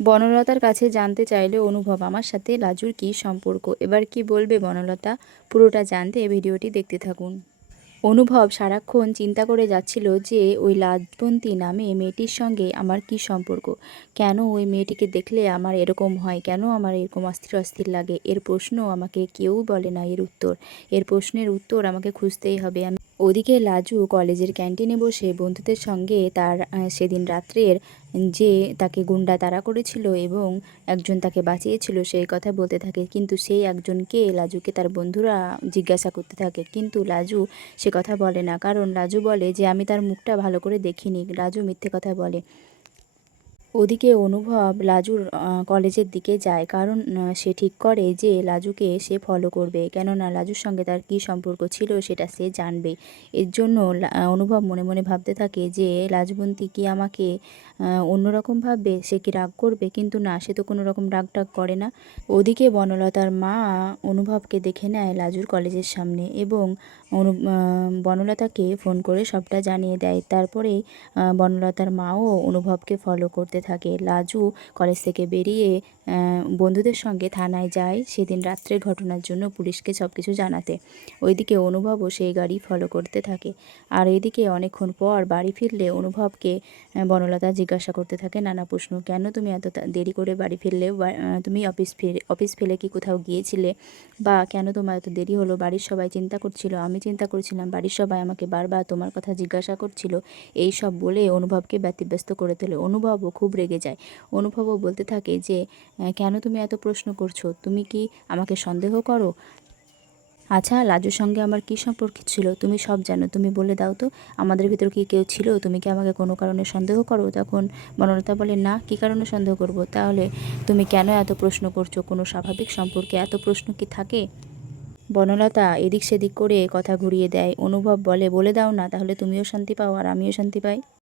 বনলতার কাছে জানতে চাইলে অনুভব আমার সাথে লাজুর কী সম্পর্ক। এবার কি বলবে বনলতা, পুরোটা জানতে ভিডিওটি দেখতে থাকুন। অনুভব সারাক্ষণ চিন্তা করে যাচ্ছিল যে ওই লাজবন্তী নামে মেয়েটির সঙ্গে আমার কি সম্পর্ক, কেন ওই মেয়েটিকে দেখলে আমার এরকম হয়, কেন আমার এরকম অস্থির অস্থির লাগে। এর প্রশ্ন আমাকে কেউ বলে না, এর প্রশ্নের উত্তর আমাকে খুঁজতেই হবে। ওদিকে লাজু কলেজের ক্যান্টিনে বসে বন্ধুদের সঙ্গে তার সেদিন রাত্রের যে তাকে গুন্ডা তাড়া করেছিল এবং একজন তাকে বাঁচিয়েছিল সেই কথা বলতে থাকে, কিন্তু সেই একজনকে লাজুকে তার বন্ধুরা জিজ্ঞাসা করতে থাকে, কিন্তু লাজু সে কথা বলে না, কারণ লাজু বলে যে আমি তার মুখটা ভালো করে দেখিনি। লাজু মিথ্যে কথা বলে। ওদিকে অনুভব লাজুর কলেজের দিকে যায়, কারণ সে ঠিক করে যে লাজুকে সে ফলো করবে, কেননা লাজুর সঙ্গে তার কী সম্পর্ক ছিল সেটা সে জানবে। এর জন্য অনুভব মনে মনে ভাবতে থাকে যে লাজবন্তী কি আমাকে অন্যরকম ভাববে, সে কি রাগ করবে, কিন্তু না, সে তো কোনো রকম রাগ টাগ করে না। ওদিকে বনলতার মা অনুভবকে দেখে নেয় লাজুর কলেজের সামনে এবং বনলতাকে ফোন করে সবটা জানিয়ে দেয়। তারপরে বনলতার মাও অনুভবকে ফলো করতে থাকে। লাজু কলেজ থেকে বেরিয়ে বন্ধুদের সঙ্গে থানায় যায় সেদিন রাত্রের ঘটনার জন্য পুলিশকে সব কিছু জানাতে। ওইদিকে অনুভবও সেই গাড়ি ফলো করতে থাকে। আর এদিকে অনেকক্ষণ পর বাড়ি ফিরলে অনুভবকে বনলতা জিজ্ঞাসা করতে থাকে নানা প্রশ্ন, কেন তুমি এত দেরি করে বাড়ি ফিরলে, তুমি অফিস ফেলে কি কোথাও গিয়েছিলে, বা কেন তোমার এত দেরি হলো, বাড়ির সবাই চিন্তা করছিল, আমি চিন্তা করছিলাম, বাড়ির সবাই আমাকে বারবার তোমার কথা জিজ্ঞাসা করছিল। এই সব বলে অনুভবকে ব্যতিব্যস্ত করে তোলে। অনুভবও খুব রেগে যায়। অনুভবও বলতে থাকে যে কেন তুমি এত প্রশ্ন করছো, তুমি কি আমাকে সন্দেহ করো? আচ্ছা, লাজুর সঙ্গে আমার কী সম্পর্ক ছিল তুমি সব জানো, তুমি বলে দাও তো, আমাদের ভিতর কি কেউ ছিল, তুমি কি আমাকে কোনো কারণে সন্দেহ করো? তখন বনলতা বলে, না, কী কারণে সন্দেহ করব, তাহলে তুমি কেন এত প্রশ্ন করছো, কোনো স্বাভাবিক সম্পর্কে এত প্রশ্ন কি থাকে? বনলতা এদিক সেদিক করে কথা ঘুরিয়ে দেয়। অনুভব বলে, বলে দাও না, তাহলে তুমিও শান্তি পাও আর আমিও শান্তি পাই।